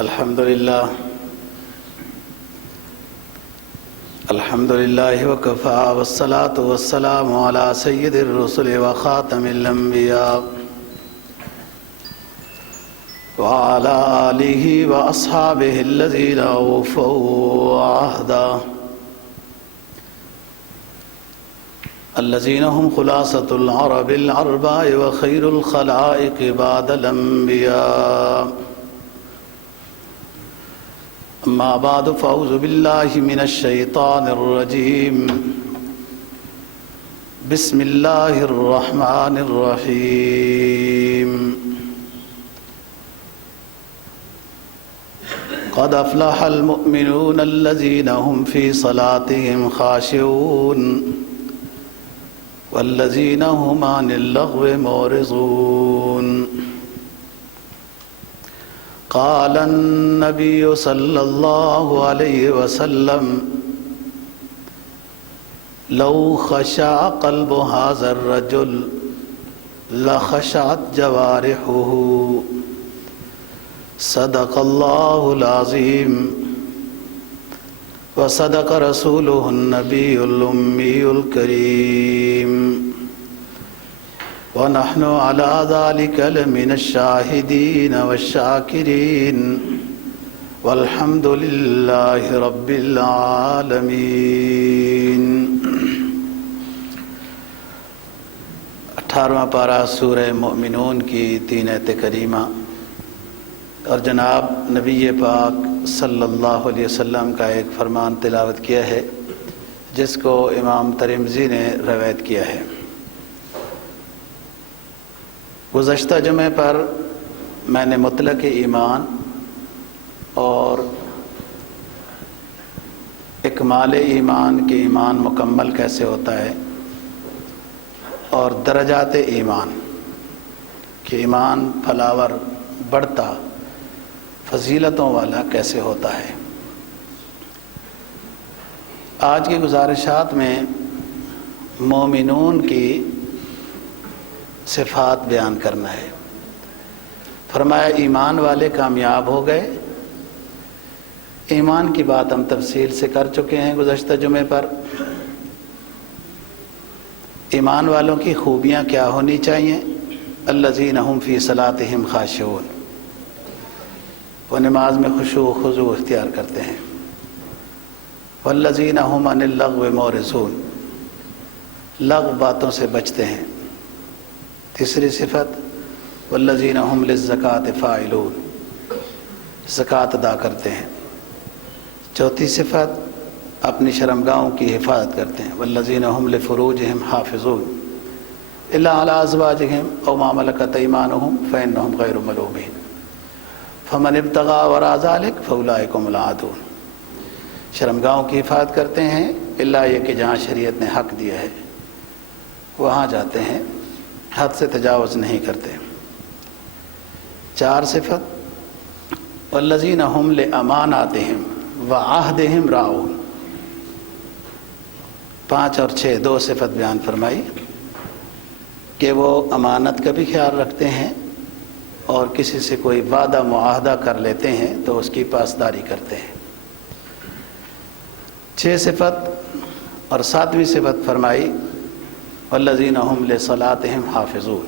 الحمد لله وكفى والصلاة والسلام على سيد الرسل وخاتم الأنبياء وعلى آله وأصحابه الذين أوفوا عهدا الذين هم خلاصة العرب الأرباع وخير الخلائق بعد الأنبياء. أما بعد فأعوذ بالله من الشيطان الرجيم. بسم الله الرحمن الرحيم. قد أفلح المؤمنون الذين هم في صلاتهم خاشعون والذين هم عن اللغو معرضون. قال النبي صلى الله عليه وسلم لو خشع قلب هذا الرجل لخشعت جوارحه. صدق الله العظيم وصدق رسوله النبي الأمي الكريم ونحن على ذلك لمن الشاهدين والشاكرين والحمد لله رب العالمين. 18واں پارہ سورہ مومنون کی 3 آیت کریمہ اور جناب نبی پاک صلی اللہ علیہ وسلم کا ایک فرمان تلاوت کیا ہے جس کو امام ترمذی نے روایت کیا ہے. گزشتہ جمعے پر میں نے مطلق ایمان اور اکمال ایمان کہ ایمان مکمل کیسے ہوتا ہے اور درجات ایمان کہ ایمان پھلاور بڑھتا فضیلتوں والا کیسے ہوتا ہے. آج کی گزارشات میں مومنون کی صفات بیان کرنا ہے. فرمایا ایمان والے کامیاب ہو گئے. ایمان کی بات ہم تفصیل سے کر چکے ہیں گزشتہ جمعے پر. ایمان والوں کی خوبیاں کیا ہونی چاہیے؟ الذین هم فی صلاتهم خاشعون، وہ نماز میں خشوع و خضوع اختیار کرتے ہیں. والذین هم عن اللغو معرضون، لغو باتوں سے بچتے ہیں. تیسری صفت والذین هم للزکاۃ فاعلون، زکوٰۃ ادا کرتے ہیں. چوتھی صفت اپنی شرمگاہوں کی حفاظت کرتے ہیں. والذین هم لفروجهم حافظون الا علی ازواجهم او ما ملکت ایمانهم فانهم غیر ملومین فمن ابتغى وراء ذلك فاولئک هم العادون. شرمگاہوں کی حفاظت کرتے ہیں الا یہ کہ جہاں شریعت نے حق دیا ہے وہاں جاتے ہیں، حد سے تجاوز نہیں کرتے. 4 صفت والذین هم لاماناتهم وعہدهم راعون. 5 اور 6 2 صفت بیان فرمائی کہ وہ امانت کا بھی خیال رکھتے ہیں اور کسی سے کوئی وعدہ معاہدہ کر لیتے ہیں تو اس کی پاسداری کرتے ہیں. 6 صفت اور 7ویں صفت فرمائی والذین هم لصلاتهم حافظون،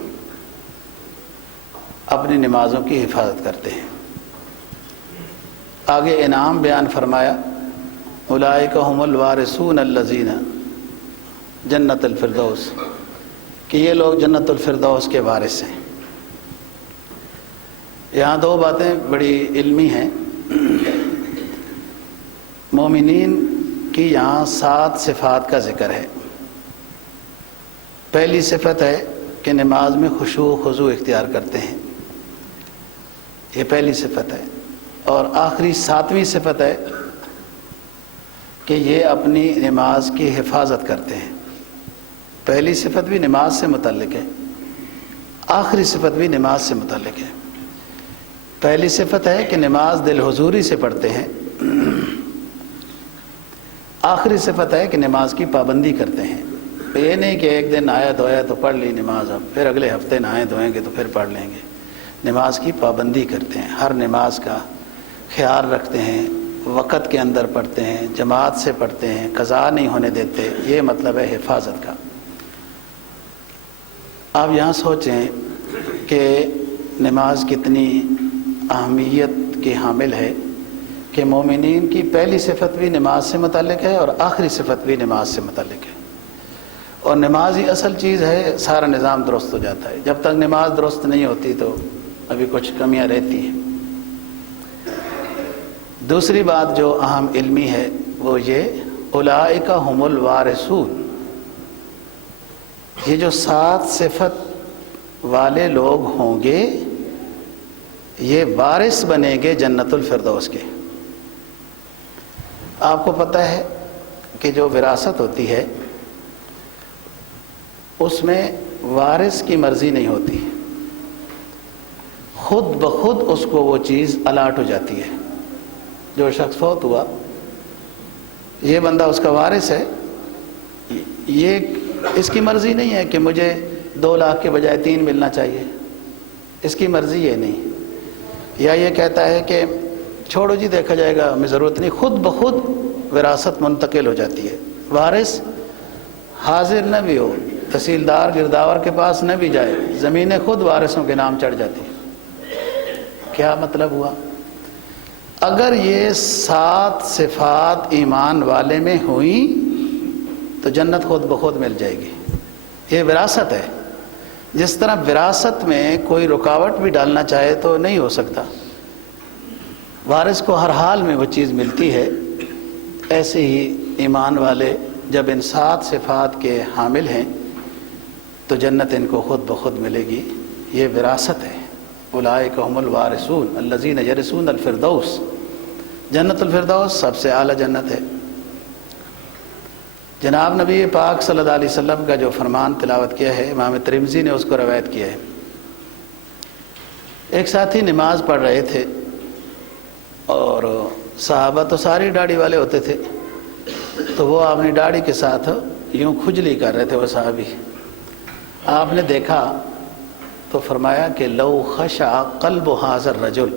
اپنی نمازوں کی حفاظت کرتے ہیں. آگے انعام بیان فرمایا اولئک هم الوارثون الذین جنت الفردوس، کہ یہ لوگ جنت الفردوس کے وارث ہیں. یہاں 2 باتیں بڑی علمی ہیں. مومنین کی یہاں 7 صفات کا ذکر ہے. پہلی صفت ہے کہ نماز میں خشوع و خضوع اختیار کرتے ہیں، یہ پہلی صفت ہے. اور آخری 7ویں صفت ہے کہ یہ اپنی نماز کی حفاظت کرتے ہیں. پہلی صفت بھی نماز سے متعلق ہے، آخری صفت بھی نماز سے متعلق ہے. پہلی صفت ہے کہ نماز دل حضوری سے پڑھتے ہیں. آخری صفت ہے کہ نماز کی پابندی کرتے ہیں. یہ نہیں کہ ایک دن آیا دھویا تو پڑھ لی نماز، اب پھر اگلے ہفتے نہائے دھوئیں گے تو پھر پڑھ لیں گے. نماز کی پابندی کرتے ہیں. ہر نماز کا خیال رکھتے ہیں، وقت کے اندر پڑھتے ہیں، جماعت سے پڑھتے ہیں، قضا نہیں ہونے دیتے، یہ مطلب ہے حفاظت کا۔ آپ یہاں سوچیں کہ نماز کتنی اہمیت کی حامل ہے کہ مومنین کی پہلی صفت بھی نماز سے متعلق ہے اور آخری صفت بھی نماز سے متعلق ہے، اور نماز ہی اصل چیز ہے، سارا نظام درست ہو جاتا ہے۔ جب تک نماز درست نہیں ہوتی تو ابھی کچھ کمیاں رہتی ہیں۔ دوسری بات جو اہم علمی ہے وہ یہ اولئک هم الوارثون، یہ جو 7 صفت والے لوگ ہوں گے یہ وارث بنیں گے جنت الفردوس کے۔ آپ کو پتہ ہے کہ جو وراثت ہوتی ہے اس میں وارث کی مرضی نہیں ہوتی، خود بخود اس کو وہ چیز الاٹ ہو جاتی ہے۔ جو شخص فوت ہوا، یہ بندہ اس کا وارث ہے، یہ اس کی مرضی نہیں ہے کہ مجھے 2 لاکھ کے بجائے 3 ملنا چاہیے، اس کی مرضی یہ نہیں، یا یہ کہتا ہے کہ چھوڑو جی دیکھا جائے گا، ہمیں ضرورت نہیں، خود بخود وراثت منتقل ہو جاتی ہے۔ وارث حاضر نہ بھی ہو، تحصیلدار گرداور کے پاس نہ بھی جائے، زمینیں خود وارثوں کے نام چڑھ جاتی ہیں۔ کیا مطلب ہوا؟ اگر یہ 7 صفات ایمان والے میں ہوئیں تو جنت خود بخود مل جائے گی۔ یہ وراثت ہے۔ جس طرح وراثت میں کوئی رکاوٹ بھی ڈالنا چاہے تو نہیں ہو سکتا، وارث کو ہر حال میں وہ چیز ملتی ہے، ایسے ہی ایمان والے جب ان 7 صفات کے حامل ہیں تو جنت ان کو خود بخود ملے گی۔ یہ وراثت ہے۔ اولئک هم الوارثون الذین یرثون الفردوس، جنت الفردوس سب سے اعلیٰ جنت ہے۔ جناب نبی پاک صلی اللہ علیہ وسلم کا جو فرمان تلاوت کیا ہے، امام ترمذی نے اس کو روایت کیا ہے۔ ایک ساتھی نماز پڑھ رہے تھے اور صحابہ تو ساری داڑھی والے ہوتے تھے، تو وہ اپنی داڑھی کے ساتھ یوں کھجلی کر رہے تھے وہ صحابی۔ آپ نے دیکھا تو فرمایا کہ لو خشع قلب هذا الرجل،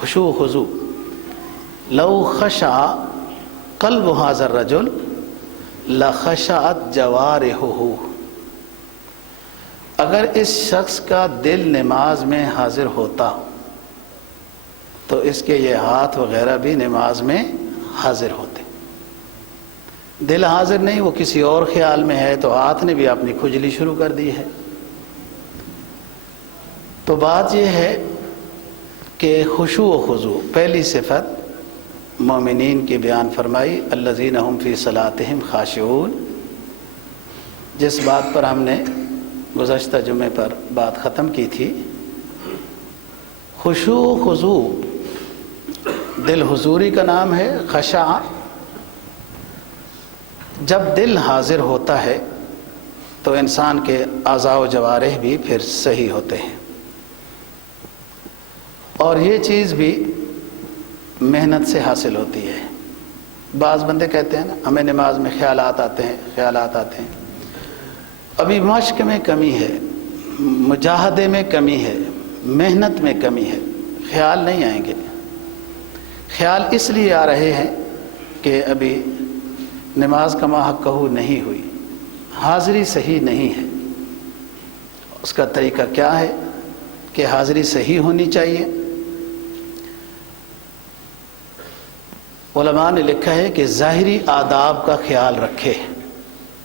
خشوع خضوع، لو خشع قلب هذا الرجل لخشعت جوارحه، اگر اس شخص کا دل نماز میں حاضر ہوتا تو اس کے یہ ہاتھ وغیرہ بھی نماز میں حاضر ہوتے۔ دل حاضر نہیں، وہ کسی اور خیال میں ہے، تو ہاتھ نے بھی اپنی کھجلی شروع کر دی ہے۔ تو بات یہ ہے کہ خشوع و خضوع پہلی صفت مومنین کی بیان فرمائی، الذین هم فی صلاتہم خاشعون، جس بات پر ہم نے گزشتہ جمعے پر بات ختم کی تھی۔ خشوع و خضوع دل حضوری کا نام ہے۔ خشع جب دل حاضر ہوتا ہے تو انسان کے اعضاء و جوارح بھی پھر صحیح ہوتے ہیں، اور یہ چیز بھی محنت سے حاصل ہوتی ہے۔ بعض بندے کہتے ہیں نا ہمیں نماز میں خیالات آتے ہیں، ابھی مشق میں کمی ہے، مجاہدے میں کمی ہے، محنت میں کمی ہے، خیال نہیں آئیں گے۔ خیال اس لیے آ رہے ہیں کہ ابھی نماز کا حقہ نہیں ہوئی، حاضری صحیح نہیں ہے۔ اس کا طریقہ کیا ہے کہ حاضری صحیح ہونی چاہیے؟ علماء نے لکھا ہے کہ ظاہری آداب کا خیال رکھے۔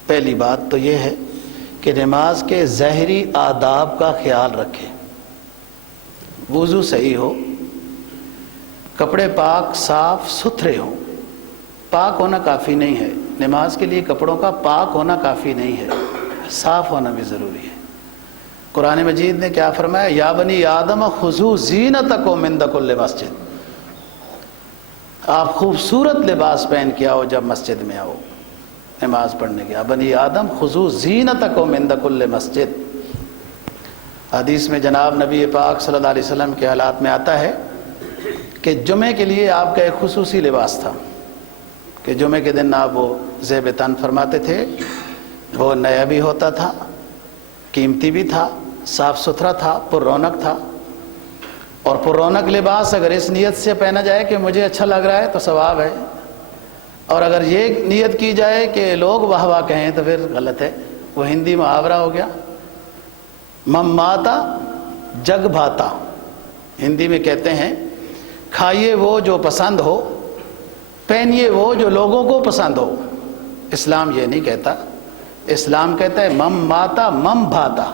پہلی بات تو یہ ہے کہ نماز کے ظاہری آداب کا خیال رکھے، وضو صحیح ہو، کپڑے پاک صاف ستھرے ہوں۔ پاک ہونا کافی نہیں ہے، نماز کے لیے کپڑوں کا پاک ہونا کافی نہیں ہے، صاف ہونا بھی ضروری ہے۔ قرآن مجید نے کیا فرمایا؟ یا بنی آدم خذوا زینتکم عند کل مسجد، آپ خوبصورت لباس پہن کے آؤ جب مسجد میں آؤ نماز پڑھنے کے۔ بنی آدم خذوا زینتکم عند کل مسجد۔ حدیث میں جناب نبی پاک صلی اللہ علیہ وسلم کے حالات میں آتا ہے کہ جمعے کے لیے آپ کا ایک خصوصی لباس تھا کہ جمعے کے دن آپ وہ زیب تن فرماتے تھے، وہ نیا بھی ہوتا تھا، قیمتی بھی تھا، صاف ستھرا تھا، پر رونق تھا۔ اور پررونق لباس اگر اس نیت سے پہنا جائے کہ مجھے اچھا لگ رہا ہے تو ثواب ہے، اور اگر یہ نیت کی جائے کہ لوگ واہ واہ کہیں تو پھر غلط ہے۔ وہ ہندی محاورہ ہو گیا، مم ماتا جگ بھاتا، ہندی میں کہتے ہیں کھائیے وہ جو پسند ہو، پہنیے وہ جو لوگوں کو پسند ہو۔ اسلام یہ نہیں کہتا، اسلام کہتا ہے مم ماتا مم بھاتا،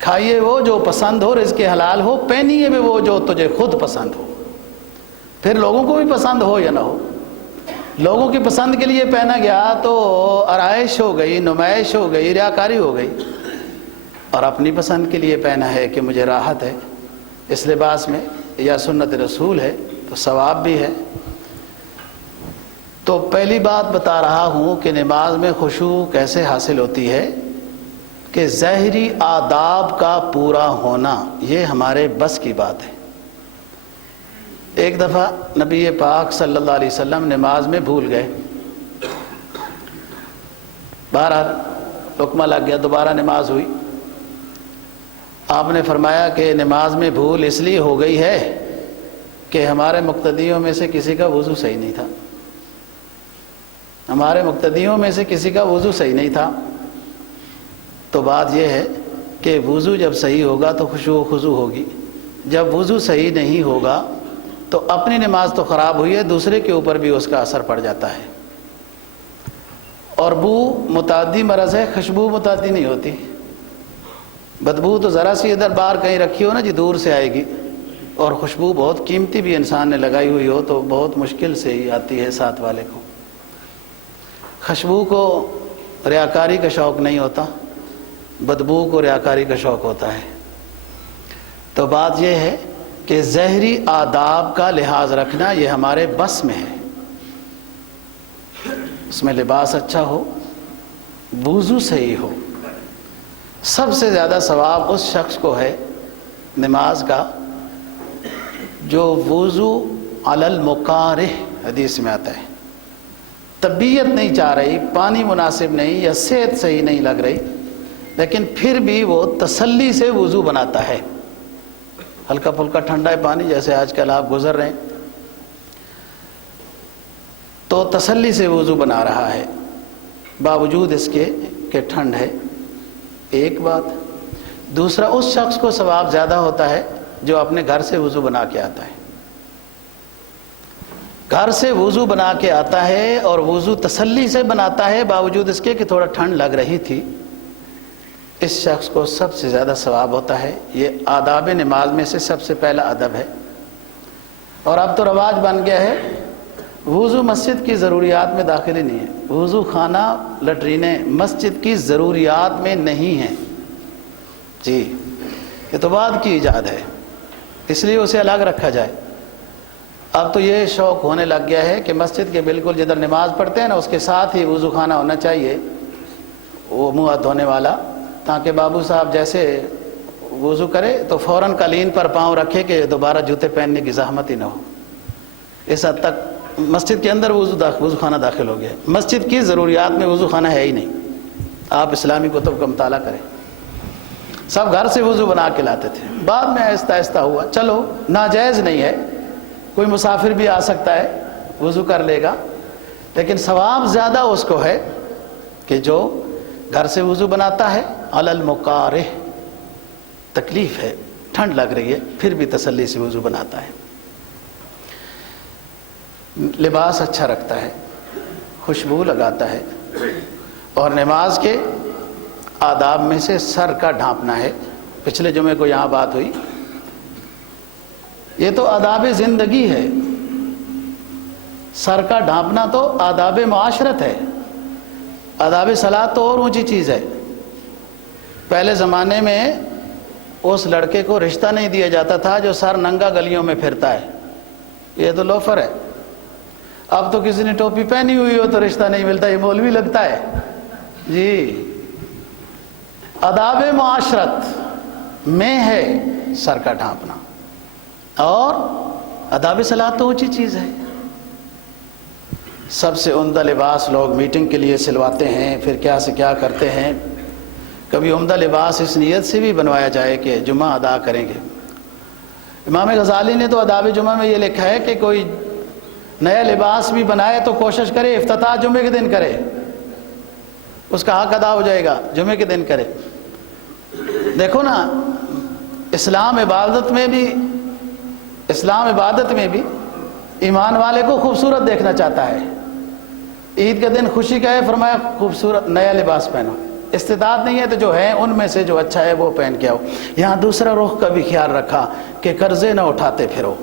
کھائیے وہ جو پسند ہو، رزق حلال ہو، پہنیے بھی وہ جو تجھے خود پسند ہو، پھر لوگوں کو بھی پسند ہو یا نہ ہو۔ لوگوں کی پسند کے لیے پہنا گیا تو آرائش ہو گئی، نمائش ہو گئی، ریاکاری ہو گئی، اور اپنی پسند کے لیے پہنا ہے کہ مجھے راحت ہے اس لباس میں یا سنت رسول ہے تو ثواب بھی ہے۔ تو پہلی بات بتا رہا ہوں کہ نماز میں خشوع کیسے حاصل ہوتی ہے کہ ظاہری آداب کا پورا ہونا یہ ہمارے بس کی بات ہے۔ ایک دفعہ نبی پاک صلی اللہ علیہ وسلم نماز میں بھول گئے، بہرحال لقمہ لگ گیا، دوبارہ نماز ہوئی۔ آپ نے فرمایا کہ نماز میں بھول اس لیے ہو گئی ہے کہ ہمارے مقتدیوں میں سے کسی کا وضو صحیح نہیں تھا، ہمارے مقتدیوں میں سے کسی کا وضو صحیح نہیں تھا۔ تو بات یہ ہے کہ وضو جب صحیح ہوگا تو خشوع و خضوع ہوگی، جب وضو صحیح نہیں ہوگا تو اپنی نماز تو خراب ہوئی ہے، دوسرے کے اوپر بھی اس کا اثر پڑ جاتا ہے۔ اور بو متعدی مرض ہے، خوشبو متعدی نہیں ہوتی۔ بدبو تو ذرا سی ادھر باہر کہیں رکھی ہو نا جی دور سے آئے گی، اور خوشبو بہت قیمتی بھی انسان نے لگائی ہوئی ہو تو بہت مشکل سے ہی آتی ہے ساتھ والے کو۔ خوشبو کو ریاکاری کا شوق نہیں ہوتا، بدبو کو ریاکاری کا شوق ہوتا ہے۔ تو بات یہ ہے کہ ظاہری آداب کا لحاظ رکھنا یہ ہمارے بس میں ہے، اس میں لباس اچھا ہو، وضو صحیح ہو۔ سب سے زیادہ ثواب اس شخص کو ہے نماز کا جو وضو علی المکارہ، حدیث میں آتا ہے، طبیعت نہیں چاہ رہی، پانی مناسب نہیں یا صحت صحیح نہیں لگ رہی، لیکن پھر بھی وہ تسلی سے وضو بناتا ہے۔ ہلکا پھلکا ٹھنڈا ہے پانی، جیسے آج کل آپ گزر رہے ہیں، تو تسلی سے وضو بنا رہا ہے باوجود اس کے کہ ٹھنڈ ہے، ایک بات۔ دوسرا، اس شخص کو ثواب زیادہ ہوتا ہے جو اپنے گھر سے وضو بنا کے آتا ہے، گھر سے وضو بنا کے آتا ہے اور وضو تسلی سے بناتا ہے باوجود اس کے کہ تھوڑا ٹھنڈ لگ رہی تھی، اس شخص کو سب سے زیادہ ثواب ہوتا ہے۔ یہ آداب نماز میں سے سب سے پہلا ادب ہے۔ اور اب تو رواج بن گیا ہے، وضو مسجد کی ضروریات میں داخل ہی نہیں ہے، وضو خانہ لٹرینیں مسجد کی ضروریات میں نہیں ہیں جی، یہ تو بعد کی ایجاد ہے، اس لیے اسے الگ رکھا جائے۔ اب تو یہ شوق ہونے لگ گیا ہے کہ مسجد کے بالکل جدھر نماز پڑھتے ہیں نا اس کے ساتھ ہی وضو خانہ ہونا چاہیے، وہ منہ ہاتھ دھونے والا، تاکہ بابو صاحب جیسے وضو کرے تو فوراً قالین پر پاؤں رکھے کہ دوبارہ جوتے پہننے کی زحمت ہی نہ ہو۔ اس حد تک مسجد کے اندر وضو خانہ داخل ہو گیا ہے، مسجد کی ضروریات میں وضو خانہ ہے ہی نہیں۔ آپ اسلامی کتب کا مطالعہ کریں، سب گھر سے وضو بنا کے لاتے تھے، بعد میں آہستہ آہستہ ہوا، چلو ناجائز نہیں ہے، کوئی مسافر بھی آ سکتا ہے وضو کر لے گا، لیکن ثواب زیادہ اس کو ہے کہ جو گھر سے وضو بناتا ہے علی المکارہ، تکلیف ہے، ٹھنڈ لگ رہی ہے، پھر بھی تسلی سے وضو بناتا ہے۔ لباس اچھا رکھتا ہے، خوشبو لگاتا ہے، اور نماز کے آداب میں سے سر کا ڈھانپنا ہے۔ پچھلے جمعے کو یہاں بات ہوئی، یہ تو آداب زندگی ہے، سر کا ڈھانپنا تو آداب معاشرت ہے، آداب صلاۃ تو اور اونچی چیز ہے۔ پہلے زمانے میں اس لڑکے کو رشتہ نہیں دیا جاتا تھا جو سر ننگا گلیوں میں پھرتا ہے، یہ تو لوفر ہے۔ اب تو کسی نے ٹوپی پہنی ہوئی ہو تو رشتہ نہیں ملتا، یہ مولوی لگتا ہے جی۔ آداب معاشرت میں ہے سر کا ڈھانپنا، اور آداب صلاۃ تو اونچی چیز ہے۔ سب سے عمدہ لباس لوگ میٹنگ کے لیے سلواتے ہیں، پھر کیا سے کیا کرتے ہیں۔ کبھی عمدہ لباس اس نیت سے بھی بنوایا جائے کہ جمعہ ادا کریں گے، امام غزالی نے تو آداب جمعہ میں یہ لکھا ہے کہ کوئی نیا لباس بھی بنائے تو کوشش کرے افتتاح جمعے کے دن کرے، اس کا حق ادا ہو جائے گا، جمعے کے دن کرے۔ دیکھو نا، اسلام عبادت میں بھی ایمان والے کو خوبصورت دیکھنا چاہتا ہے۔ عید کے دن خوشی کا ہے، فرمایا خوبصورت نیا لباس پہنو، استطاعت نہیں ہے تو جو ہے ان میں سے جو اچھا ہے وہ پہن کے آؤ۔ یہاں دوسرا رخ کا بھی خیال رکھا کہ قرضے نہ اٹھاتے پھرو،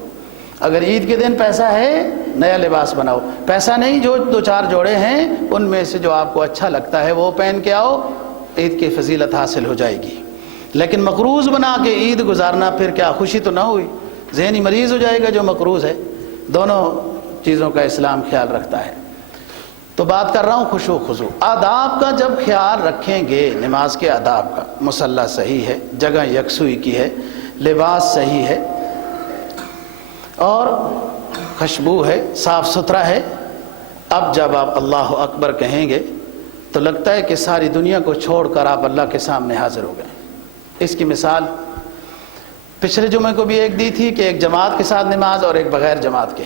اگر عید کے دن پیسہ ہے نیا لباس بناؤ، پیسہ نہیں جو دو چار جوڑے ہیں ان میں سے جو آپ کو اچھا لگتا ہے وہ پہن کے آؤ، عید کی فضیلت حاصل ہو جائے گی۔ لیکن مقروض بنا کے عید گزارنا، پھر کیا خوشی تو نہ ہوئی، ذہنی مریض ہو جائے گا جو مقروض ہے۔ دونوں چیزوں کا اسلام خیال رکھتا ہے۔ تو بات کر رہا ہوں خشوع خضوع، آداب کا جب خیال رکھیں گے، نماز کے آداب کا، مصلی صحیح ہے، جگہ یکسوئی کی ہے، لباس صحیح ہے اور خوشبو ہے، صاف ستھرا ہے، اب جب آپ اللہ اکبر کہیں گے تو لگتا ہے کہ ساری دنیا کو چھوڑ کر آپ اللہ کے سامنے حاضر ہو گئے۔ اس کی مثال پچھلے جمعے کو بھی ایک دی تھی کہ ایک جماعت کے ساتھ نماز اور ایک بغیر جماعت کے۔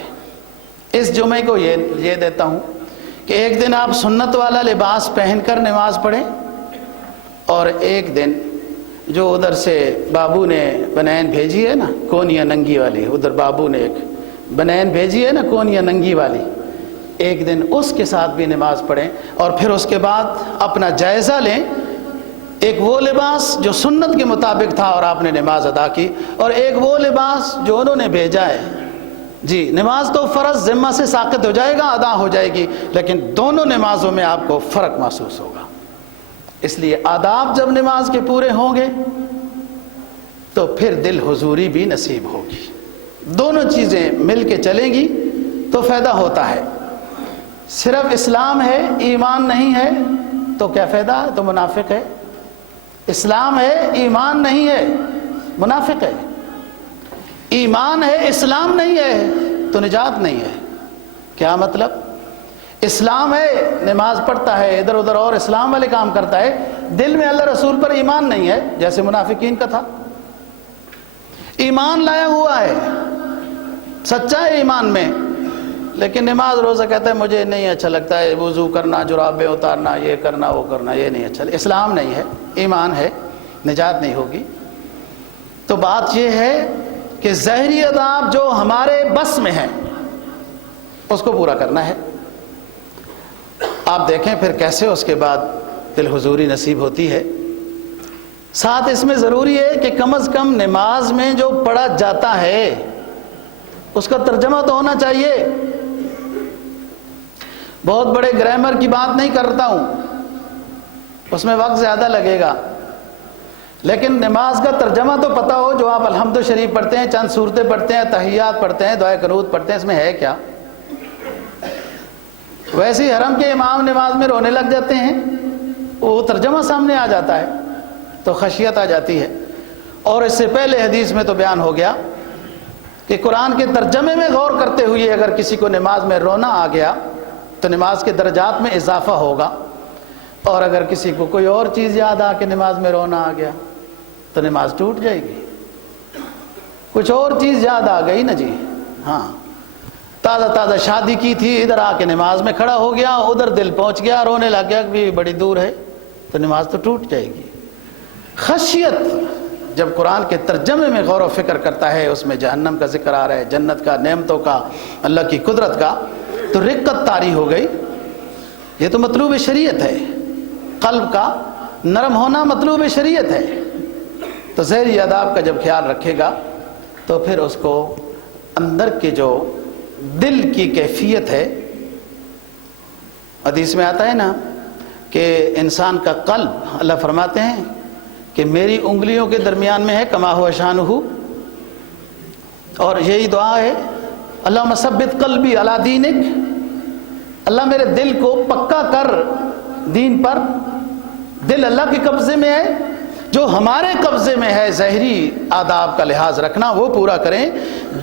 اس جمعے کو یہ دیتا ہوں کہ ایک دن آپ سنت والا لباس پہن کر نماز پڑھیں، اور ایک دن جو ادھر سے بابو نے بنین بھیجی ہے نا کونیا ننگی والی، ادھر بابو نے ایک بنین بھیجی ہے نا کونیا ننگی والی، ایک دن اس کے ساتھ بھی نماز پڑھیں، اور پھر اس کے بعد اپنا جائزہ لیں، ایک وہ لباس جو سنت کے مطابق تھا اور آپ نے نماز ادا کی، اور ایک وہ لباس جو انہوں نے بھیجا ہے۔ جی نماز تو فرض ذمہ سے ساقط ہو جائے گا، ادا ہو جائے گی، لیکن دونوں نمازوں میں آپ کو فرق محسوس ہوگا۔ اس لیے آداب جب نماز کے پورے ہوں گے تو پھر دل حضوری بھی نصیب ہوگی، دونوں چیزیں مل کے چلیں گی تو فائدہ ہوتا ہے۔ صرف اسلام ہے ایمان نہیں ہے تو کیا فائدہ ہے؟ تو منافق ہے۔ اسلام ہے ایمان نہیں ہے منافق ہے، ایمان ہے اسلام نہیں ہے تو نجات نہیں ہے۔ کیا مطلب؟ اسلام ہے، نماز پڑھتا ہے، ادھر ادھر اور اسلام والے کام کرتا ہے، دل میں اللہ رسول پر ایمان نہیں ہے، جیسے منافقین کا تھا۔ ایمان لایا ہوا ہے، سچا ہے ایمان میں، لیکن نماز روزہ کہتا ہے مجھے نہیں اچھا لگتا ہے، وضو کرنا، جرابیں اتارنا، یہ کرنا وہ کرنا، یہ نہیں اچھا، اسلام نہیں ہے، ایمان ہے، نجات نہیں ہوگی۔ تو بات یہ ہے کہ ظاہری آداب جو ہمارے بس میں ہیں اس کو پورا کرنا ہے۔ آپ دیکھیں پھر کیسے اس کے بعد دل حضوری نصیب ہوتی ہے۔ ساتھ اس میں ضروری ہے کہ کم از کم نماز میں جو پڑھا جاتا ہے اس کا ترجمہ تو ہونا چاہیے۔ بہت بڑے گرامر کی بات نہیں کرتا ہوں، اس میں وقت زیادہ لگے گا، لیکن نماز کا ترجمہ تو پتہ ہو۔ جو آپ الحمد شریف پڑھتے ہیں، چند صورتیں پڑھتے ہیں، تحیات پڑھتے ہیں، دعائے قنوت پڑھتے ہیں، اس میں ہے کیا؟ ویسے ہی حرم کے امام نماز میں رونے لگ جاتے ہیں، وہ ترجمہ سامنے آ جاتا ہے تو خشیت آ جاتی ہے۔ اور اس سے پہلے حدیث میں تو بیان ہو گیا کہ قرآن کے ترجمے میں غور کرتے ہوئے اگر کسی کو نماز میں رونا آ گیا تو نماز کے درجات میں اضافہ ہوگا، اور اگر کسی کو کوئی اور چیز یاد آ کے نماز میں رونا آ گیا تو نماز ٹوٹ جائے گی۔ کچھ اور چیز یاد آ گئی نا جی، ہاں تازہ تازہ شادی کی تھی، ادھر آ کے نماز میں کھڑا ہو گیا، ادھر دل پہنچ گیا، رونے لگ گیا کہ بڑی دور ہے، تو نماز تو ٹوٹ جائے گی۔ خشیت جب قرآن کے ترجمے میں غور و فکر کرتا ہے، اس میں جہنم کا ذکر آ رہا ہے، جنت کا، نعمتوں کا، اللہ کی قدرت کا، تو رقت طاری ہو گئی۔ یہ تو مطلوب شریعت ہے، قلب کا نرم ہونا مطلوب شریعت ہے۔ تو ظاہری آداب کا جب خیال رکھے گا تو پھر اس کو اندر کے جو دل کی کیفیت ہے، حدیث میں آتا ہے نا کہ انسان کا قلب، اللہ فرماتے ہیں کہ میری انگلیوں کے درمیان میں ہے، کما ہوا شانہ، اور یہی دعا ہے، اللہم ثبت قلبی علی دینک، اللہ میرے دل کو پکا کر دین پر۔ دل اللہ کے قبضے میں ہے، جو ہمارے قبضے میں ہے ظاہری آداب کا لحاظ رکھنا وہ پورا کریں،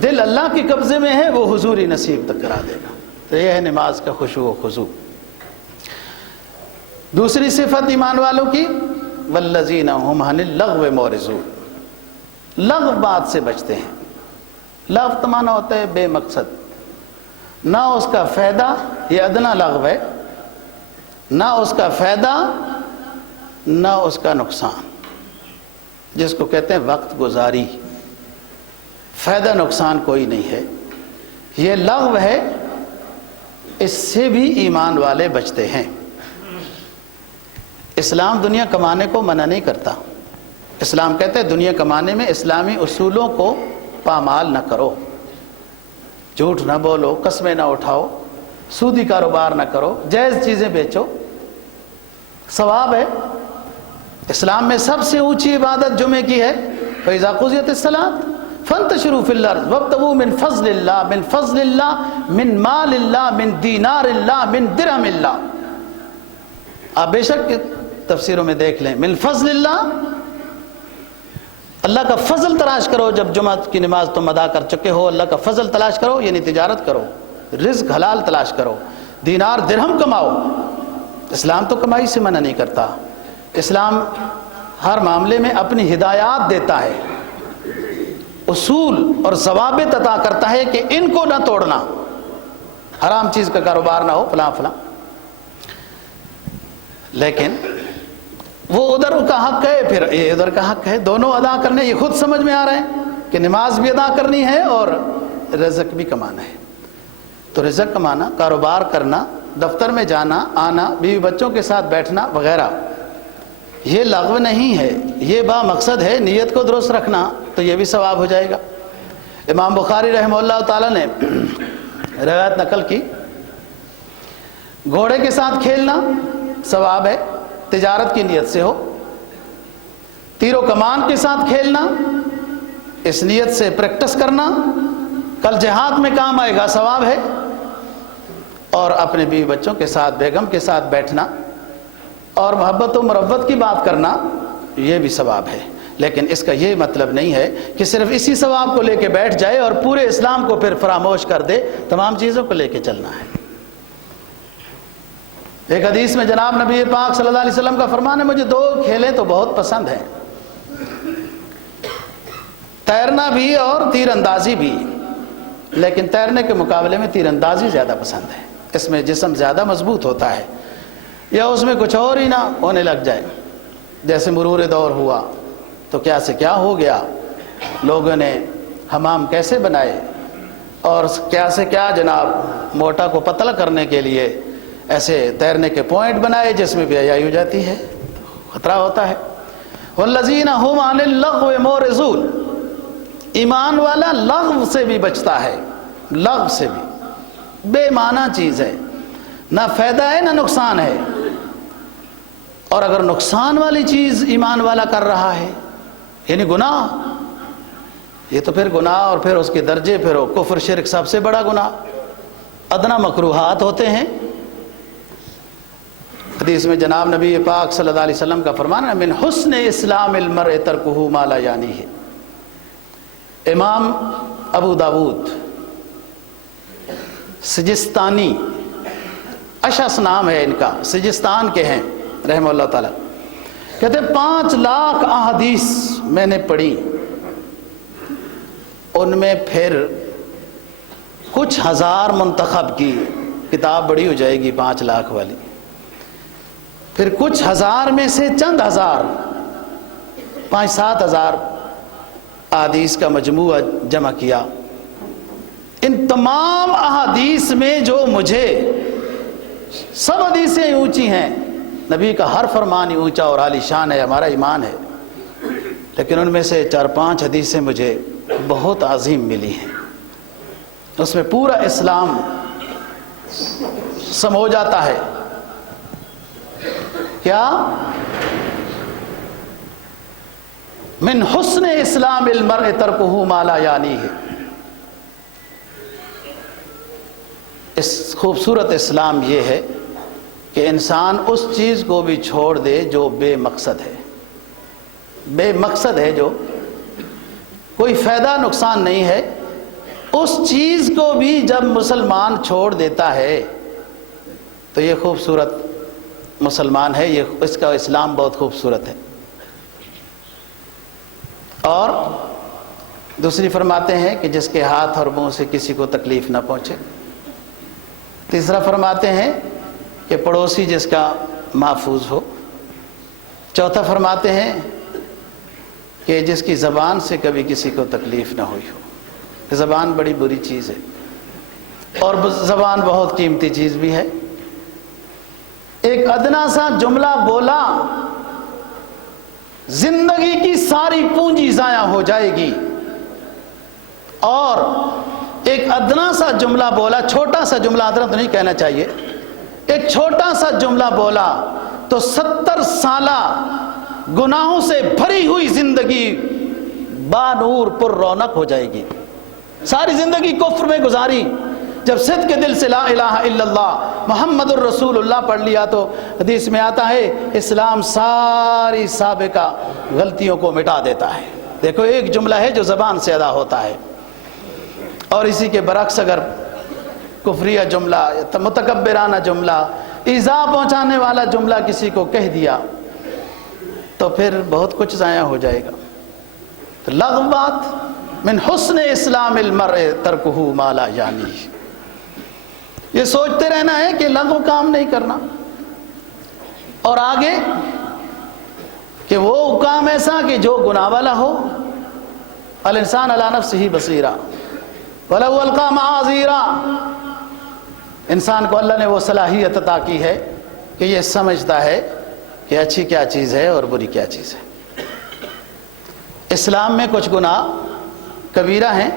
دل اللہ کے قبضے میں ہے، وہ حضوری نصیب تک کرا دے گا۔ تو یہ ہے نماز کا خشوع و خضوع۔ دوسری صفت ایمان والوں کی، والذین هم عن اللغو معرضون، لغو بات سے بچتے ہیں۔ لغو معنی ہوتا ہے بے مقصد، نہ اس کا فائدہ، یہ ادنا لغو ہے، نہ اس کا فائدہ نہ اس کا نقصان، جس کو کہتے ہیں وقت گزاری، فائدہ نقصان کوئی نہیں ہے، یہ لغو ہے، اس سے بھی ایمان والے بچتے ہیں۔ اسلام دنیا کمانے کو منع نہیں کرتا، اسلام کہتے ہیں دنیا کمانے میں اسلامی اصولوں کو پامال نہ کرو، جھوٹ نہ بولو، قسمیں نہ اٹھاؤ، سودی کاروبار نہ کرو، جائز چیزیں بیچو، ثواب ہے۔ اسلام میں سب سے اونچی عبادت جمعے کی ہے، فَإِذَا قُضِيَتِ الصَّلَاةُ فَانتَشِرُوا فِي الْأَرْضِ وَابْتَغُوا مِنْ فَضْلِ اللَّهِ مِنْ فَضْلِ اللَّهِ مِنْ مَالِ اللَّهِ مِنْ دِینَارِ اللَّهِ مِنْ دِرْہَمِ اللَّهِ۔ آپ بے شک تفسیروں میں دیکھ لیں، من فضل اللہ، اللہ کا فضل تلاش کرو، جب جمعہ کی نماز تم ادا کر چکے ہو اللہ کا فضل تلاش کرو، یعنی تجارت کرو، رزق حلال تلاش کرو، دینار درہم کماؤ۔ اسلام تو کمائی سے منع نہیں کرتا، اسلام ہر معاملے میں اپنی ہدایات دیتا ہے، اصول اور ضوابط عطا کرتا ہے کہ ان کو نہ توڑنا، حرام چیز کا کاروبار نہ ہو، فلاں فلاں۔ لیکن وہ ادھر کا حق ہے، پھر یہ ادھر کا حق ہے، دونوں ادا کرنے، یہ خود سمجھ میں آ رہے ہیں کہ نماز بھی ادا کرنی ہے اور رزق بھی کمانا ہے۔ تو رزق کمانا، کاروبار کرنا، دفتر میں جانا آنا، بیوی بچوں کے ساتھ بیٹھنا وغیرہ، یہ لغو نہیں ہے، یہ با مقصد ہے، نیت کو درست رکھنا تو یہ بھی ثواب ہو جائے گا۔ امام بخاری رحمہ اللہ تعالیٰ نے روایت نقل کی، گھوڑے کے ساتھ کھیلنا ثواب ہے، تجارت کی نیت سے ہو، تیر و کمان کے ساتھ کھیلنا، اس نیت سے پریکٹس کرنا، کل جہاد میں کام آئے گا، ثواب ہے، اور اپنے بیوی بچوں کے ساتھ، بیگم کے ساتھ بیٹھنا اور محبت و مروت کی بات کرنا، یہ بھی ثواب ہے۔ لیکن اس کا یہ مطلب نہیں ہے کہ صرف اسی ثواب کو لے کے بیٹھ جائے اور پورے اسلام کو پھر فراموش کر دے، تمام چیزوں کو لے کے چلنا ہے۔ ایک حدیث میں جناب نبی پاک صلی اللہ علیہ وسلم کا فرمان ہے، مجھے دو کھیلیں تو بہت پسند ہیں، تیرنا بھی اور تیر اندازی بھی، لیکن تیرنے کے مقابلے میں تیر اندازی زیادہ پسند ہے، اس میں جسم زیادہ مضبوط ہوتا ہے، یا اس میں کچھ اور ہی نہ ہونے لگ جائے، جیسے مرور دور ہوا تو کیا سے کیا ہو گیا، لوگوں نے حمام کیسے بنائے اور کیا سے کیا جناب موٹا کو پتلا کرنے کے لیے ایسے تیرنے کے پوائنٹ بنائے، جس میں بے حیائی ہو جاتی ہے، خطرہ ہوتا ہے۔ والذین هم عن اللغو معرضون، ایمان والا لغو سے بھی بچتا ہے، لغو سے بھی، بے معنی چیز ہے، نہ فائدہ ہے نہ نقصان ہے، اور اگر نقصان والی چیز ایمان والا کر رہا ہے یعنی گناہ، یہ تو پھر گناہ اور پھر اس کے درجے، پھر کفر شرک سب سے بڑا گناہ، ادنا مکروہات ہوتے ہیں۔ حدیث میں جناب نبی پاک صلی اللہ علیہ وسلم کا فرمان ہے، من حسن اسلام المرء ترکہ ما لا یعنیہ۔ امام ابو داود سجستانی، اشعث نام ہے ان کا، سجستان کے ہیں رحمہ اللہ تعالیٰ، کہتے 5 لاکھ احادیث میں نے پڑھی، ان میں پھر کچھ ہزار منتخب کی، کتاب بڑی ہو جائے گی 5 لاکھ والی، پھر کچھ ہزار میں سے چند ہزار، 5-7 ہزار احادیث کا مجموعہ جمع کیا۔ ان تمام احادیث میں جو مجھے، سب حدیثیں اونچی ہیں، نبی کا ہر فرمان ہی اونچا اور عالی شان ہے، ہمارا ایمان ہے، لیکن ان میں سے 4-5 حدیثیں مجھے بہت عظیم ملی ہیں، اس میں پورا اسلام سمو جاتا ہے۔ کیا؟ من حسن اسلام المرء ترکہ ما لا یعنیہ، اس خوبصورت اسلام یہ ہے کہ انسان اس چیز کو بھی چھوڑ دے جو بے مقصد ہے، بے مقصد ہے، جو کوئی فائدہ نقصان نہیں ہے، اس چیز کو بھی جب مسلمان چھوڑ دیتا ہے تو یہ خوبصورت مسلمان ہے، یہ اس کا اسلام بہت خوبصورت ہے۔ اور دوسری فرماتے ہیں کہ جس کے ہاتھ اور منہ سے کسی کو تکلیف نہ پہنچے۔ تیسرا فرماتے ہیں کہ پڑوسی جس کا محفوظ ہو۔ چوتھا فرماتے ہیں کہ جس کی زبان سے کبھی کسی کو تکلیف نہ ہوئی ہو۔ زبان بڑی بری چیز ہے، اور زبان بہت قیمتی چیز بھی ہے۔ ایک ادنا سا جملہ بولا، زندگی کی ساری پونجی ضائع ہو جائے گی، اور ایک ادنا سا جملہ بولا، چھوٹا سا جملہ، ادنا تو نہیں کہنا چاہیے، ایک چھوٹا سا جملہ بولا تو 70 سالہ گناہوں سے بھری ہوئی زندگی بانور پر رونق ہو جائے گی۔ ساری زندگی کفر میں گزاری، جب صدق کے دل سے لا الہ الا اللہ محمد الرسول اللہ پڑھ لیا تو حدیث میں آتا ہے اسلام ساری سابقہ غلطیوں کو مٹا دیتا ہے۔ دیکھو ایک جملہ ہے جو زبان سے ادا ہوتا ہے، اور اسی کے برعکس اگر کفریہ جملہ، متکبرانہ جملہ، ایذا پہنچانے والا جملہ کسی کو کہہ دیا تو پھر بہت کچھ ضائع ہو جائے گا۔ تو لغوات من حسن اسلام المرء ترکہ ما لا یعنی، یہ سوچتے رہنا ہے کہ لغو کام نہیں کرنا، اور آگے کہ وہ کام ایسا کہ جو گناہ والا ہو۔ الانسان علی نفسہ بصیرہ ولو القی معاذیرا، انسان کو اللہ نے وہ صلاحیت عطا کی ہے کہ یہ سمجھتا ہے کہ اچھی کیا چیز ہے اور بری کیا چیز ہے۔ اسلام میں کچھ گناہ کبیرہ ہیں،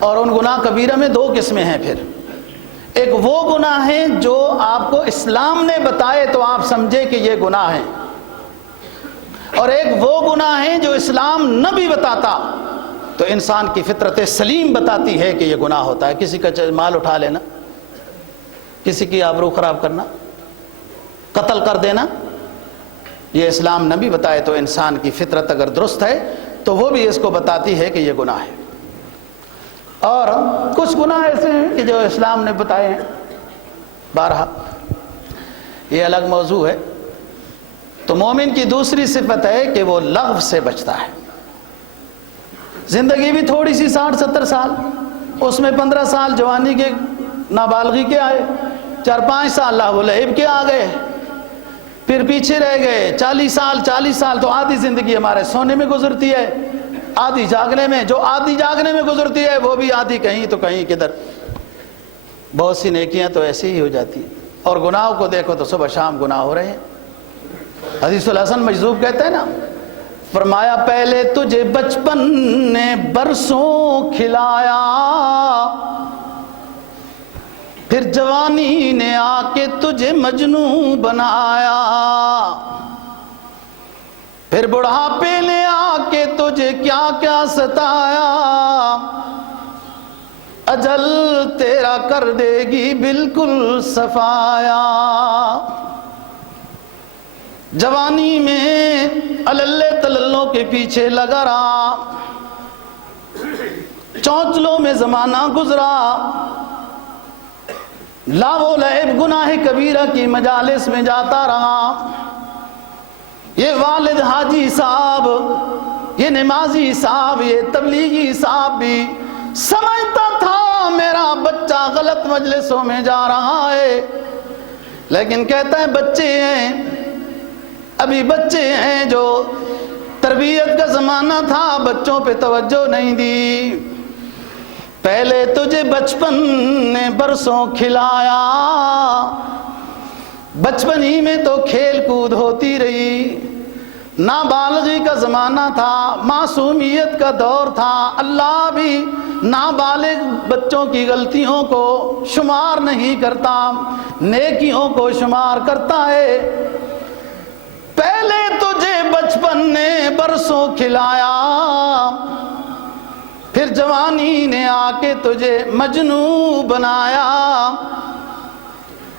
اور ان گناہ کبیرہ میں 2 قسمیں ہیں۔ پھر ایک وہ گناہ ہیں جو آپ کو اسلام نے بتائے تو آپ سمجھے کہ یہ گناہ ہیں، اور ایک وہ گناہ ہیں جو اسلام نہ بھی بتاتا تو انسان کی فطرت سلیم بتاتی ہے کہ یہ گناہ ہوتا ہے۔ کسی کا مال اٹھا لینا، کسی کی آبرو خراب کرنا، قتل کر دینا، یہ اسلام نہ بھی بتائے تو انسان کی فطرت اگر درست ہے تو وہ بھی اس کو بتاتی ہے کہ یہ گناہ ہے۔ اور کچھ گناہ ایسے ہیں کہ جو اسلام نے بتائے ہیں، بارہا یہ الگ موضوع ہے۔ تو مومن کی دوسری صفت ہے کہ وہ لغو سے بچتا ہے۔ زندگی بھی تھوڑی سی 60-70 سال، اس میں 15 سال جوانی کے نابالغی کے آئے، 4-5 سال لہو و لعب کے آ گئے، پھر پیچھے رہ گئے 40 سال تو آدھی زندگی ہمارے سونے میں گزرتی ہے، آدھی جاگنے میں، جو آدھی جاگنے میں گزرتی ہے وہ بھی آدھی کہیں تو کہیں کدھر۔ بہت سی نیکیاں تو ایسی ہی ہو جاتی ہیں، اور گناہوں کو دیکھو تو صبح شام گناہ ہو رہے ہیں۔ حدیث الحسن مجذوب کہتے ہیں نا، فرمایا پہلے تجھے بچپن نے برسوں کھلایا، پھر جوانی نے آ کے تجھے مجنوں بنایا، پھر بڑھاپے نے آ کے تجھے کیا کیا ستایا، اجل تیرا کر دے گی بالکل صفایا۔ جوانی میں اللے تللوں کے پیچھے لگا رہا، چونچلوں میں زمانہ گزرا، لاو لعب گناہ کبیرہ کی مجالس میں جاتا رہا۔ یہ والد حاجی صاحب، یہ نمازی صاحب، یہ تبلیغی صاحب بھی سمجھتا تھا میرا بچہ غلط مجلسوں میں جا رہا ہے، لیکن کہتا ہے بچے ہیں، ابھی بچے ہیں، جو تربیت کا زمانہ تھا بچوں پہ توجہ نہیں دی۔ پہلے تجھے بچپن نے برسوں کھلایا، بچپن ہی میں تو کھیل کود ہوتی رہی، نابالغی کا زمانہ تھا، معصومیت کا دور تھا، اللہ بھی نابالغ بچوں کی غلطیوں کو شمار نہیں کرتا، نیکیوں کو شمار کرتا ہے۔ پہلے تجھے بچپن نے برسوں کھلایا، پھر جوانی نے آ کے تجھے مجنوں بنایا۔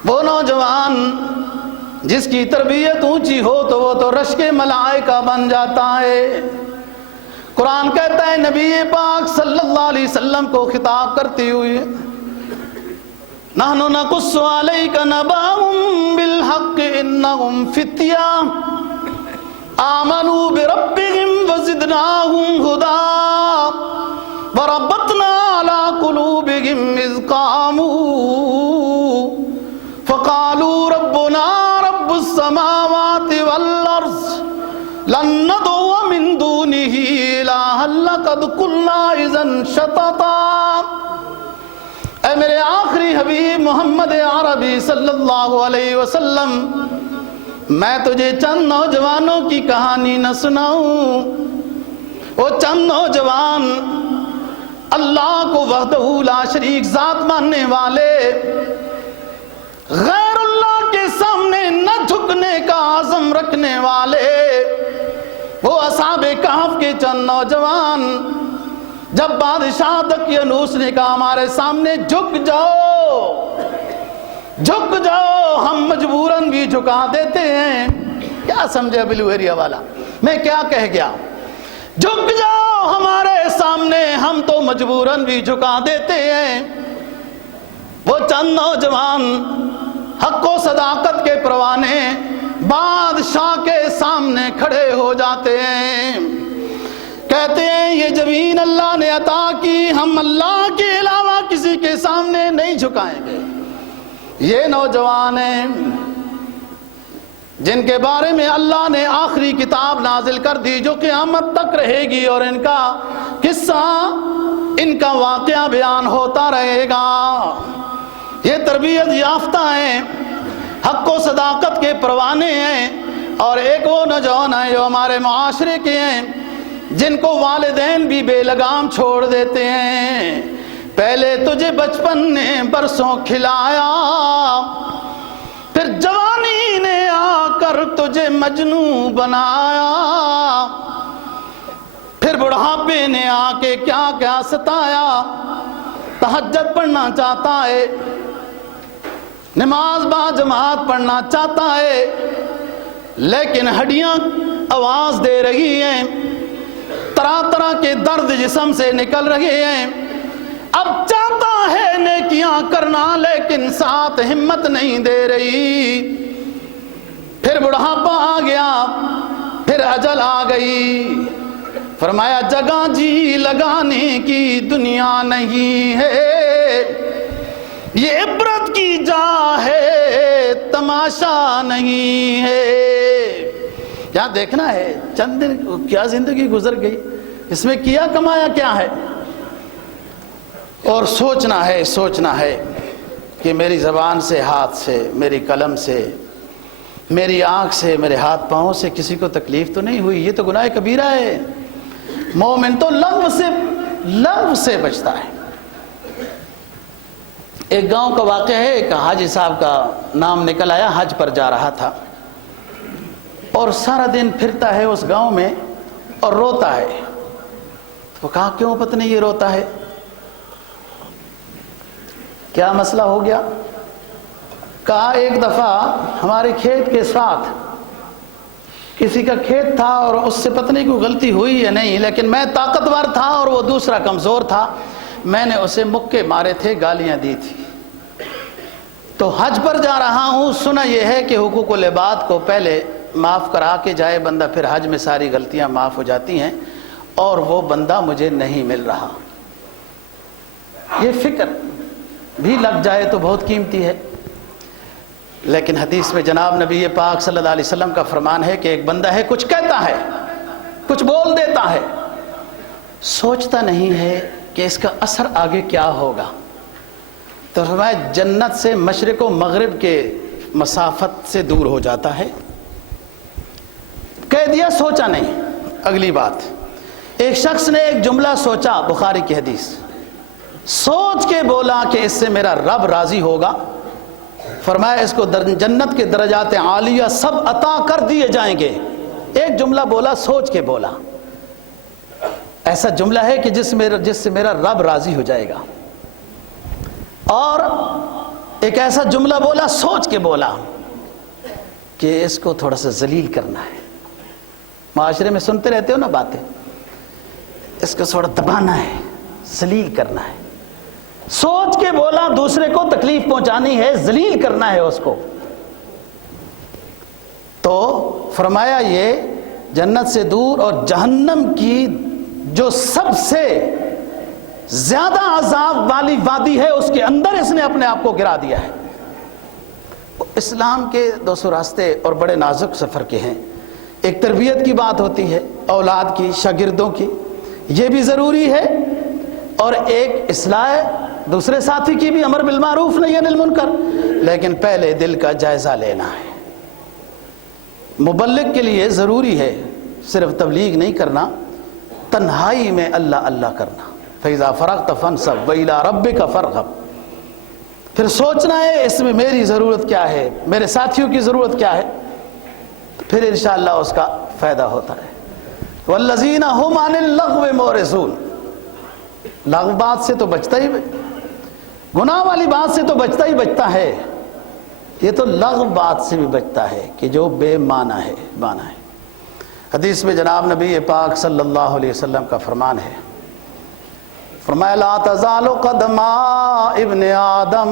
وہ نوجوان جس کی تربیت اونچی ہو تو وہ تو رشک ملائکہ بن جاتا ہے۔ قرآن کہتا ہے نبی پاک صلی اللہ علیہ وسلم کو خطاب کرتی ہوئی، نحن نقص علیک نبأہم بالحق انہم فتیہ آمنوا بربہم وزدناہم ہدی لقد قلنا اذا شططا، اے میرے آخری حبیب محمد عربی صلی اللہ علیہ وسلم، میں تجھے چند نوجوانوں کی کہانی نہ سناؤں؟ وہ چند نوجوان اللہ کو وحدہ لا شریک ذات ماننے والے، غیر اللہ کے سامنے نہ جھکنے کا عزم رکھنے والے، وہ اصحاب کہف کے چند نوجوان، جب بادشاہ دقیانوس نے کہا ہمارے سامنے جھک جاؤ، جھک جاؤ، ہم مجبوراً بھی جھکا دیتے ہیں۔ کیا سمجھے بلوہریا والا، میں کیا کہہ گیا؟ جھک جاؤ ہمارے سامنے، ہم تو مجبوراً بھی جھکا دیتے ہیں۔ وہ چند نوجوان حق و صداقت کے پروانے بادشاہ کے سامنے کھڑے ہو جاتے ہیں، کہتے ہیں یہ زمین اللہ نے عطا کی، ہم اللہ کے علاوہ کسی کے سامنے نہیں جھکائیں گے۔ یہ نوجوان ہیں جن کے بارے میں اللہ نے آخری کتاب نازل کر دی جو قیامت تک رہے گی، اور ان کا قصہ، ان کا واقعہ بیان ہوتا رہے گا۔ یہ تربیت یافتہ ہیں، حق و صداقت کے پروانے ہیں، اور ایک وہ نوجوان ہیں جو ہمارے معاشرے کے ہیں جن کو والدین بھی بے لگام چھوڑ دیتے ہیں۔ پہلے تجھے بچپن نے برسوں کھلایا، پھر جوانی نے آ کر تجھے مجنوں بنایا، پھر بڑھاپے نے آ کے کیا کیا ستایا۔ تہجد پڑھنا چاہتا ہے، نماز با جماعت پڑھنا چاہتا ہے، لیکن ہڈیاں آواز دے رہی ہیں، طرح طرح کے درد جسم سے نکل رہے ہیں۔ اب چاہتا ہے نیکیاں کرنا لیکن ساتھ ہمت نہیں دے رہی۔ پھر بڑھاپا آ گیا، پھر اجل آ گئی۔ فرمایا جگہ جی لگانے کی دنیا نہیں ہے، یہ عبرت کی جا ہے، تماشا نہیں ہے۔ یہاں دیکھنا ہے چند دن کیا زندگی گزر گئی، اس میں کیا کمایا کیا ہے، اور سوچنا ہے کہ میری زبان سے، ہاتھ سے، میری قلم سے، میری آنکھ سے، میرے ہاتھ پاؤں سے کسی کو تکلیف تو نہیں ہوئی۔ یہ تو گناہ کبیرہ ہے۔ مومن تو لغو سے بچتا ہے۔ ایک گاؤں کا واقعہ ہے، ایک حاجی صاحب کا نام نکل آیا، حج پر جا رہا تھا اور سارا دن پھرتا ہے اس گاؤں میں اور روتا ہے۔ تو کہا کیوں پتنی یہ روتا ہے، کیا مسئلہ ہو گیا؟ کہا ایک دفعہ ہمارے کھیت کے ساتھ کسی کا کھیت تھا اور اس سے پتنی کو غلطی ہوئی یا نہیں، لیکن میں طاقتور تھا اور وہ دوسرا کمزور تھا، میں نے اسے مکے مارے تھے، گالیاں دی تھی۔ تو حج پر جا رہا ہوں، سنا یہ ہے کہ حقوق العباد کو پہلے معاف کرا کے جائے بندہ، پھر حج میں ساری غلطیاں معاف ہو جاتی ہیں، اور وہ بندہ مجھے نہیں مل رہا۔ یہ فکر بھی لگ جائے تو بہت قیمتی ہے، لیکن حدیث میں جناب نبی پاک صلی اللہ علیہ وسلم کا فرمان ہے کہ ایک بندہ ہے، کچھ کہتا ہے، کچھ بول دیتا ہے، سوچتا نہیں ہے کہ اس کا اثر آگے کیا ہوگا۔ تو فرمایا جنت سے مشرق و مغرب کے مسافت سے دور ہو جاتا ہے۔ کہہ دیا، سوچا نہیں۔ اگلی بات، ایک شخص نے ایک جملہ سوچا، بخاری کی حدیث، سوچ کے بولا کہ اس سے میرا رب راضی ہوگا، فرمایا اس کو جنت کے درجات عالیہ سب عطا کر دیے جائیں گے۔ ایک جملہ بولا، سوچ کے بولا، ایسا جملہ ہے کہ جس سے میرا رب راضی ہو جائے گا۔ اور ایک ایسا جملہ بولا، سوچ کے بولا، کہ اس کو تھوڑا سا ذلیل کرنا ہے۔ معاشرے میں سنتے رہتے ہو نا باتیں، اس کو تھوڑا دبانا ہے، ذلیل کرنا ہے۔ سوچ کے بولا، دوسرے کو تکلیف پہنچانی ہے، ذلیل کرنا ہے اس کو۔ تو فرمایا یہ جنت سے دور اور جہنم کی جو سب سے زیادہ عذاب والی وادی ہے اس کے اندر اس نے اپنے آپ کو گرا دیا ہے۔ اسلام کے 200 راستے اور بڑے نازک سفر کے ہیں۔ ایک تربیت کی بات ہوتی ہے، اولاد کی، شاگردوں کی، یہ بھی ضروری ہے، اور ایک اصلاح دوسرے ساتھی کی بھی، امر بالمعروف نہی عن المنکر، لیکن پہلے دل کا جائزہ لینا ہے۔ مبلغ کے لیے ضروری ہے صرف تبلیغ نہیں کرنا، تنہائی میں اللہ اللہ کرنا۔ فَإِذَا فَرَغْتَ فَانْصَبْ وَإِلَىٰ رَبِّكَ فَارْغَب۔ پھر سوچنا ہے اس میں میری ضرورت کیا ہے، میرے ساتھیوں کی ضرورت کیا ہے، پھر انشاءاللہ اس کا فائدہ ہوتا ہے۔ وَالَّذِينَ هُمْ عَنِ اللَّغْوِ مُعْرِضُونَ، لغو بات سے تو بچتا ہی، گناہ والی بات سے تو بچتا ہی بچتا ہے، یہ تو لغو بات سے بھی بچتا ہے کہ جو بے معنی ہے، معنی ہے۔ حدیث میں جناب نبی پاک صلی اللہ علیہ وسلم کا فرمان ہے، فرمایا لا تزال قدم ابن آدم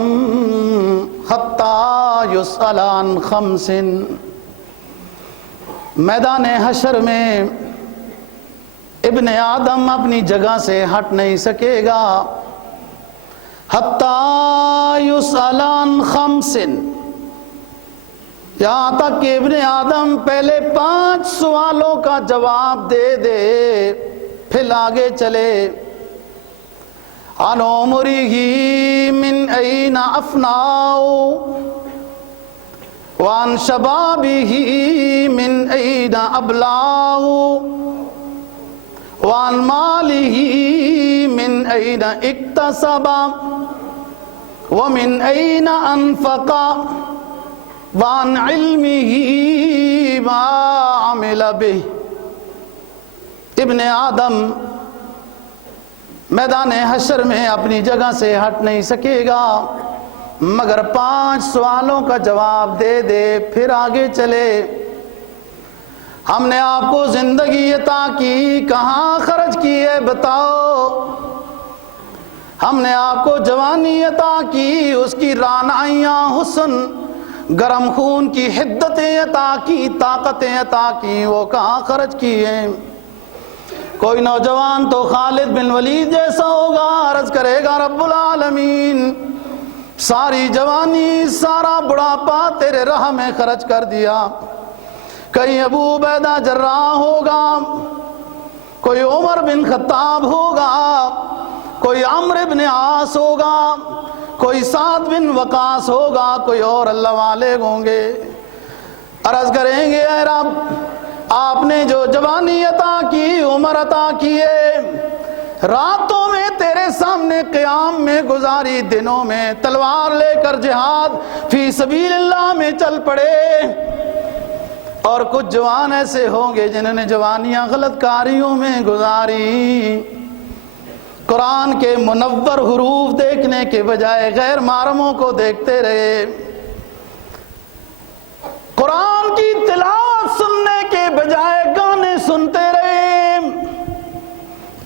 حتی یسأل عن خمس، میدان حشر میں ابن آدم اپنی جگہ سے ہٹ نہیں سکے گا، حتی یسأل عن خمس، یہاں تک کہ ابن آدم پہلے 5 سوالوں کا جواب دے دے، پھر آگے چلے۔ عن عمرہ من این افناء وعن شبابہ من این ابلاء وعن مالہ من این اکتسب ومن این انفق وعن علمہ ما عمل بہ۔ ابن آدم میدان حشر میں اپنی جگہ سے ہٹ نہیں سکے گا مگر 5 سوالوں کا جواب دے دے، پھر آگے چلے۔ ہم نے آپ کو زندگی عطا کی، کہاں خرچ کی ہے بتاؤ؟ ہم نے آپ کو جوانی عطا کی، اس کی رعنائیاں، حسن، گرم خون کی حدتیں عطا کی، طاقتیں عطا کی، وہ کہاں خرچ کی ہیں؟ کوئی نوجوان تو خالد بن ولید جیسا ہوگا، عرض کرے گا رب العالمین ساری جوانی، سارا بڑھاپا تیرے راہ میں خرچ کر دیا۔ کہیں ابو عبیدہ جراح ہوگا، کوئی عمر بن خطاب ہوگا، کوئی عمرو بن عاص ہوگا، کوئی سعد بن وقاص ہوگا، کوئی اور اللہ والے ہوں گے۔ عرض کریں گے اے رب آپ نے جو جوانی عطا کی، عمر عطا کیے، راتوں میں تیرے سامنے قیام میں گزاری، دنوں میں تلوار لے کر جہاد فی سبیل اللہ میں چل پڑے، اور کچھ جوان ایسے ہوں گے جنہوں نے جوانیاں غلط کاریوں میں گزاری، قرآن کے منور حروف دیکھنے کے بجائے غیر محرموں کو دیکھتے رہے، قرآن کی تلاوت سننے کے بجائے گانے سنتے رہے،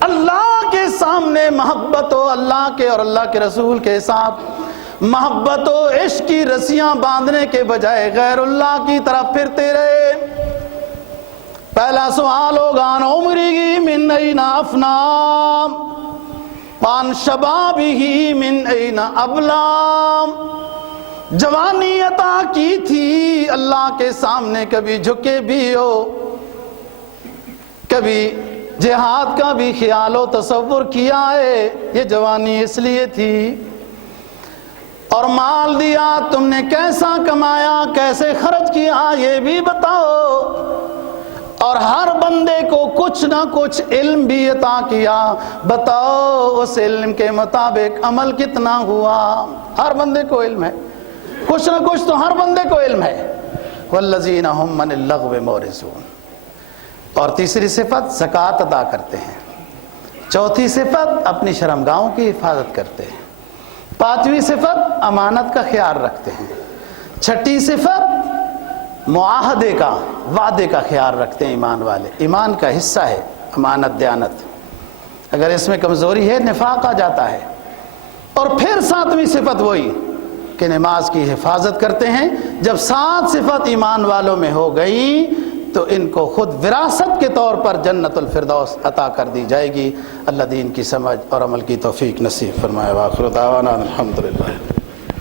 اللہ کے سامنے محبت ہو اللہ کے اور اللہ کے رسول کے ساتھ محبت و عشق کی رسیاں باندھنے کے بجائے غیر اللہ کی طرف پھرتے رہے۔ پہلا سوال ہوگا عن عمرہ من این افنا وعن شبابہ من این ابلا، جوانی عطا کی تھی اللہ کے سامنے، کبھی جھکے بھی ہو، کبھی جہاد کا بھی خیال و تصور کیا ہے، یہ جوانی اس لیے تھی۔ اور مال دیا تم نے کیسا کمایا، کیسے خرچ کیا، یہ بھی بتاؤ۔ اور ہر بندے کو کچھ نہ کچھ علم بھی عطا کیا، بتاؤ اس علم کے مطابق عمل کتنا ہوا۔ ہر بندے کو علم ہے، کچھ نہ کچھ تو ہر بندے کو علم ہے۔ والذین هم عن اللغو معرضون۔ اور تیسری صفت زکوٰۃ ادا کرتے ہیں، چوتھی صفت اپنی شرمگاہوں کی حفاظت کرتے ہیں، پانچویں صفت امانت کا خیال رکھتے ہیں، چھٹی صفت معاہدے کا، وعدے کا خیال رکھتے ہیں۔ ایمان والے، ایمان کا حصہ ہے امانت، دیانت، اگر اس میں کمزوری ہے نفاق آ جاتا ہے۔ اور پھر ساتویں صفت وہی کہ نماز کی حفاظت کرتے ہیں۔ جب 7 صفت ایمان والوں میں ہو گئی تو ان کو خود وراثت کے طور پر جنت الفردوس عطا کر دی جائے گی۔ اللہ دین کی سمجھ اور عمل کی توفیق نصیب فرمائے۔ وآخر دعوانا الحمدللہ۔